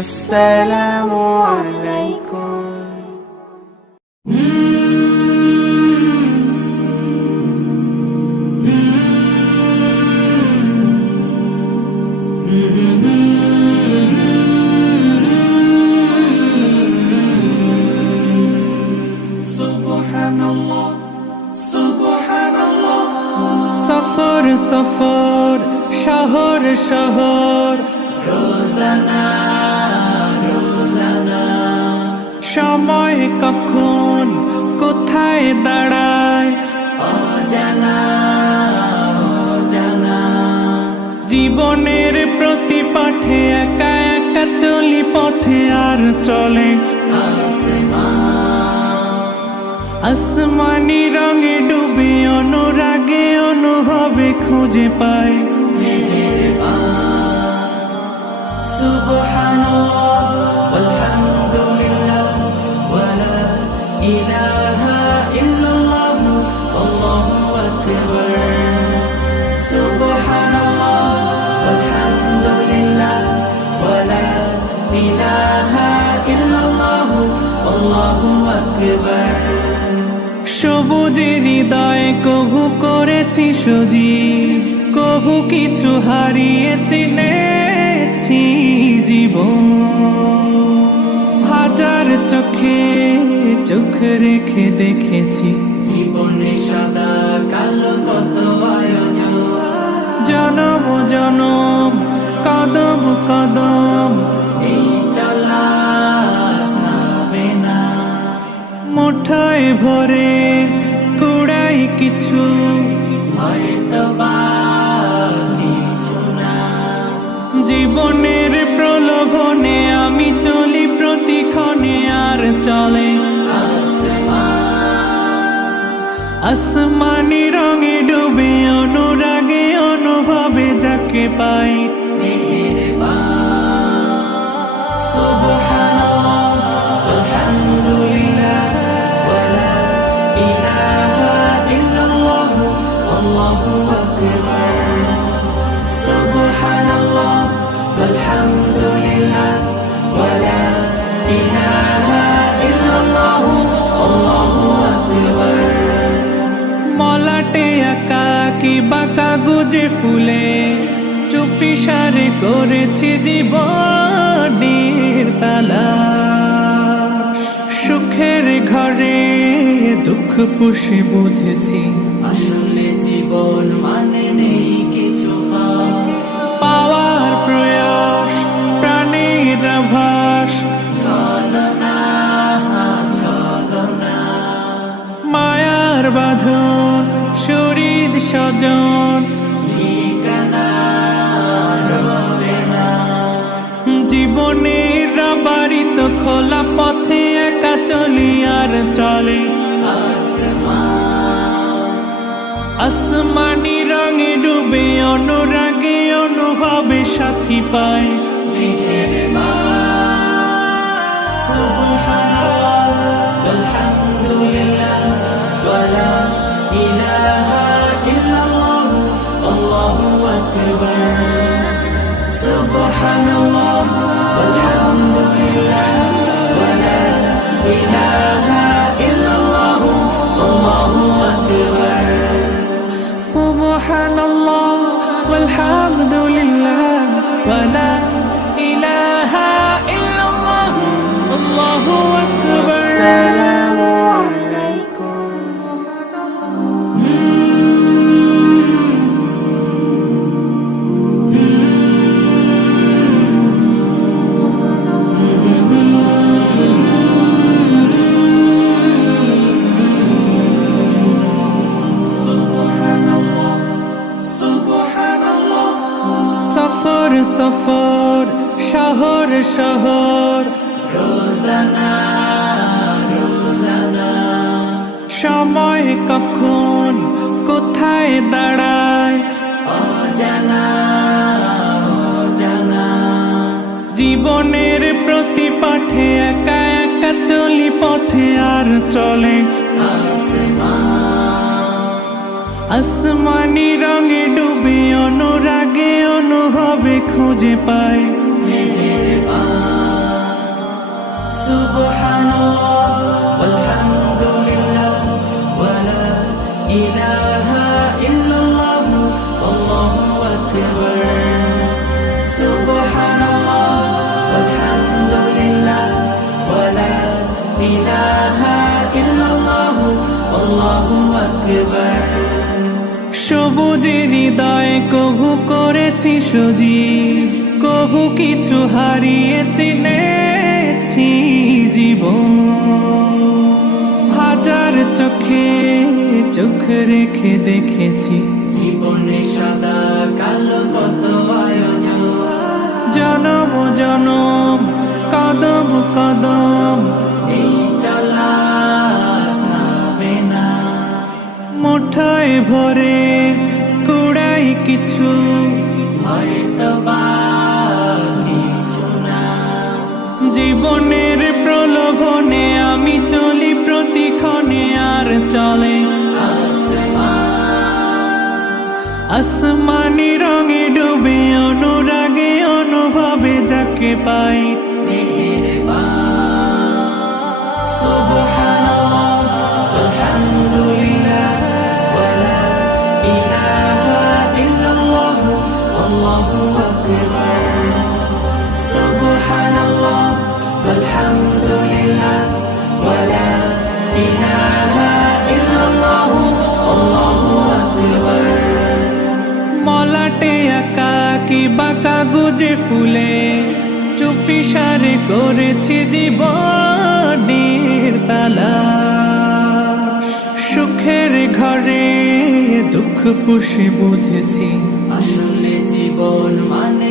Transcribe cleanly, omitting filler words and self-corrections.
আসসালামু আলাইকুম। সফর সফর শহর শহর রোজানা রোজানা সময় কখন কোথায় দাঁড়ায় অজানা অজানা জীবনের প্রতি পাঠে একা একা চলি পথে আর চলে আসমানি রঙে ডুবে অনুরাগে অনুভবে খুঁজে পাই সুবহানাল্লাহ ওয়ালহামদুলিল্লাহ ওয়ালা ইলাহা ইল্লাল্লাহ আল্লাহু আকবার সুবহানাল্লাহ ওয়ালহামদুলিল্লাহ ওয়ালা ইলাহা ইল্লাল্লাহ আল্লাহু আকবার সবুজের হৃদয় কভু করেছি সজীব কভু কিছু হারিয়ে চিনেছি জীবন হাজার চোখে চোখ রেখে দেখেছি জীবনে সাদা কালো কত আয়োজন জনম জনম কদম কদম এই চলা থামবে না মুঠায় ভরে কুড়াই কিছু হয়তো বা কিছু না জীবনের প্রলোভনে আমি চলি প্রতিক্ষণে আর চলে আসমানি রঙে ডুবে অনুরাগে অনুভবে যাকে পাই সুবহানাল্লাহ আলহামদুলিল্লাহ ওয়ালা ইলাহা ইল্লাল্লাহ আল্লাহু আকবার সুবহানাল্লাহ আলহামদুলিল্লাহ ওয়ালা ইলাহা ইল্লাল্লাহ আল্লাহু আকবার মলাটে আঁকা কি বাঁকা গুজে ফুলে চুপি সারে করেছি জীবনের তালা সুখের ঘরে দুঃখ পুষে বুঝেছি আসলে জীবন মানে নেই কিছু ফাঁস পাওয়ার প্রয়াস প্রাণের আভাস চলো না চলো না মায়ার বাঁধন শরীর স্বজন ঠিকানা রবে না জীবনের বাড়িত খোলা পথে একা চলি আর চলে আসমানি রঙে ডুবে অনুরাগে অনুভবে সাথী পাই সুবহানাল্লাহ ওয়ালহামদুলিল্লাহ ওয়ালা ইলাহা ইল্লাল্লাহ আল্লাহু আকবার সুবহানাল্লাহ ওয়ালহামদুলিল্লাহ ওয়ালা ইলাহা ইল্লাল্লাহ আল্লাহু আকবার সুবহানাল্লাহ ওয়ালহামদুলিল্লাহ ওয়ালা ইলাহা ইল্লাল্লাহ আল্লাহু আকবার আসসালামু আলাইকুম। সফর সফর শহর শহর রোজানা রোজানা সময় কখন কোথায় দাঁড়ায় অজানা অজানা জীবনের প্রতি পাঠে একা একা চলি পথে আর চলে আসমানি রঙে ডুবে অনুরাগে অনুভবে খুঁজে পাই মেহেরবান সুবহানাল্লাহ ওয়ালহামদুলিল্লাহ ওয়ালা ইলাহা ইল্লাল্লাহ আল্লাহু আকবার সুবহানাল্লাহ ওয়ালহামদুলিল্লাহ ওয়ালা ইলাহা ইল্লাল্লাহ আল্লাহু আকবার সবুজের হৃদয় কভু করেছি সজীব, কভু কিছু হারিয়ে চিনেছি জীবন। হাজার চোখে চোখ রেখে দেখেছি জীবনে সাদা কালো কত আয়োজন জনম জনম কদম কদম এই চলা থামবে না মুঠায় ভরে কুড়াই কিছু হয়তো বা কিছু না জীবনের প্রলোভনে আমি চলি প্রতিক্ষণে আর চলে আসমানি রঙে ডুবে অনুরাগে অনুভবে যাকে পাই সুবহানাল্লাহ আলহামদুলিল্লাহ ওয়ালা ইলাহা ইল্লাল্লাহ আল্লাহু আকবার সুবহানাল্লাহ আলহামদুলিল্লাহ ওয়ালা ইলাহা ইল্লাল্লাহ আল্লাহু আকবার মলাটে আঁকা কি বাঁকা গুজে ফুলে চুপি সারে করেছি জীবনের তালা সুখের ঘরে দুঃখ পুষে বুঝেছি আসলে জীবন মানে